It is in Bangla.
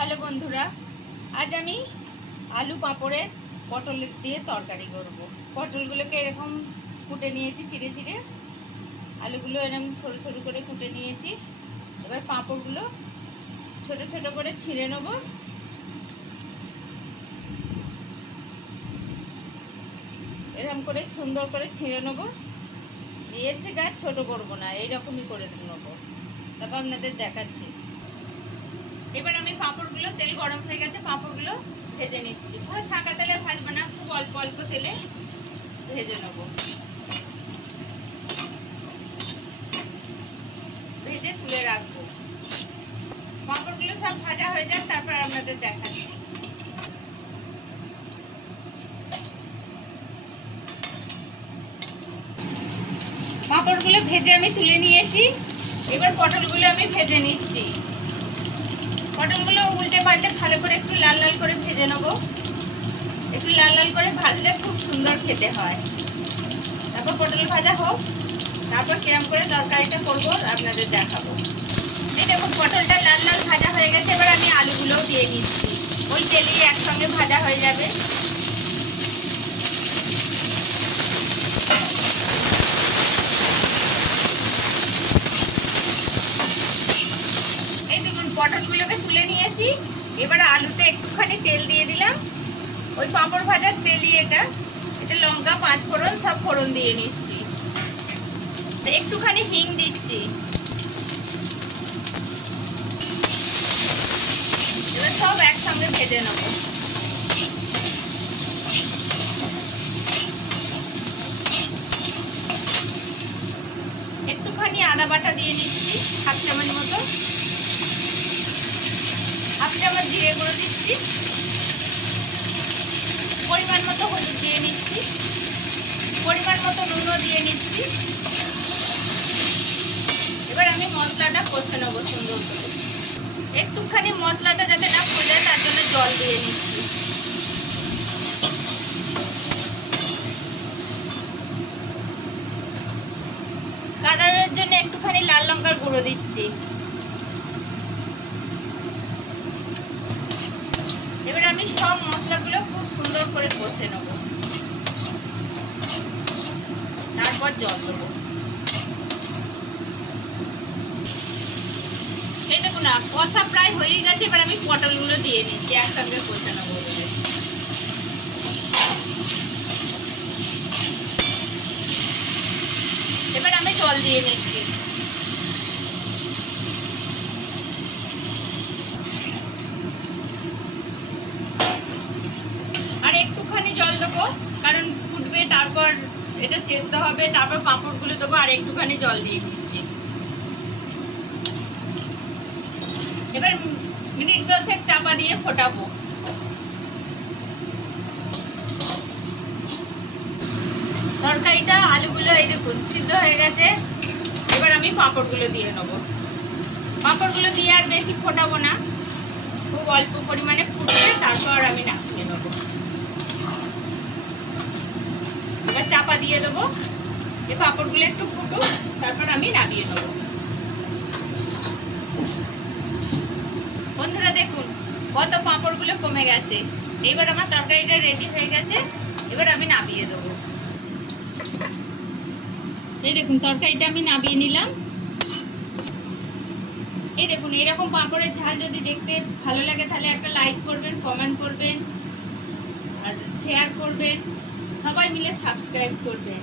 হ্যালো বন্ধুরা, আজ আমি আলু পাঁপড়ের পটল দিয়ে তরকারি করব। পটলগুলোকে এরকম কুটে নিয়েছি, চিড়ে চিড়ে। আলুগুলো এরকম সরু সরু করে কুটে নিয়েছি। এবার পাঁপড়গুলো ছোট ছোট করে ছিঁড়ে নেব। এরকম করে সুন্দর করে ছিঁড়ে নেব। এর থেকে আর ছোটো করব না, এইরকমই করে নেব। তারপর আপনাদের দেখাচ্ছি। এবার আমি পাঁপড়গুলো, তেল গরম হয়ে গেছে, পাঁপড়গুলো ভেজে নিচ্ছি। পুরো ছাকা তেলে ভাজবো না, খুব অল্প অল্প তেলে ভেজে নেব। ভেজে তুলে রাখব। পাঁপড়গুলো সব ভাজা হয়ে যাক, তারপর আপনাদের দেখাচ্ছি। পাঁপড়গুলো ভেজে আমি তুলে নিয়েছি। এবার পটলগুলো আমি ভেজে নিচ্ছি। পটলগুলো উল্টে পাল্টে ভালো করে একটু লাল লাল করে ভেজে নেব। একটু লাল লাল করে ভাজলে খুব সুন্দর খেতে হয়। তারপর পটল ভাজা হোক, তারপর কিরম করে তরকারিটা করব আপনাদের দেখাবো। এই দেখুন, পটলটা লাল লাল ভাজা হয়ে গেছে, এবার আমি আলুগুলোও দিয়ে নিচ্ছি ওই তেলেই একসঙ্গে ভাজা হয়ে যাবে। পটলগুলোকে তুলে নিয়েছি। এবার আলুতে একটুখানি তেল দিয়ে দিলাম। ওই পাঁপড় ভাজার তেলই এটা। এটা লঙ্কা পাঁচ ফোড়ন সব ফোড়ন দিয়ে নিচ্ছি। একটুখানি হিং দিচ্ছি। এবার সব একসঙ্গে ভেজে নেব। একটুখানি আদা বাটা দিয়ে নিচ্ছি হাফ চামচ মতো। হাফ চামচ জিরে গুঁড়ো দিচ্ছি। পরিমাণ মতো হলুদ দিয়ে নিচ্ছি। পরিমাণ মতো নুনও দিয়ে নিচ্ছি। এবার আমি মশলাটা কষে নেব সুন্দর করে। একটুখানি মশলাটা যাতে না ফুলে, তার জন্য জল দিয়ে নিচ্ছি। কালারের জন্য একটুখানি লাল লঙ্কার গুঁড়ো দিচ্ছি এবার আমি সব মশলাগুলো খুব সুন্দর করে কষে নেব। তারপর জল দেবো। এই দেখুন না, কষা প্রায় হয়ে গেছে, এবার আমি পটলগুলো দিয়ে নিচ্ছি, একসঙ্গে কষে নেব। এবার আমি জল দিয়ে নিচ্ছি আর একটুখানি জল দেবো কারণ ফুটবে তারপর এটা সেদ্ধ হবে, তারপর পাঁপড়গুলো দেবো আর একটুখানি জল দিয়ে দিচ্ছি। এবার মিনিট দশেক চাপা দিয়ে ফোটাবো। তরকারিটা, আলুগুলো এই দেখুন, সিদ্ধ হয়ে গেছে। এবার আমি পাঁপড়গুলো দিয়ে নেব। পাঁপড়গুলো দিয়ে আর বেশি ফোটাবো না। খুব অল্প পরিমাণে ফুটবে তারপর আমি নামিয়ে নেব এবার চাপা দিয়ে দেবো। এই পাঁপড়গুলো একটু ফুটুক, তারপর আমি নামিয়ে নেব। বন্ধুরা দেখুন, কত পাঁপড়গুলো কমে গেছে। এবার আমার তরকারিটা রেডি হয়ে গেছে, এবার আমি নামিয়ে দেবো। এই দেখুন, তরকারিটা আমি নামিয়ে নিলাম। এই দেখুন এরকম পাঁপড়ের ঝাল যদি দেখতে ভালো লাগে, তাহলে একটা লাইক করবেন কমেন্ট করবেন, আর শেয়ার করবেন। সবাই মিলে সাবস্ক্রাইব করবেন।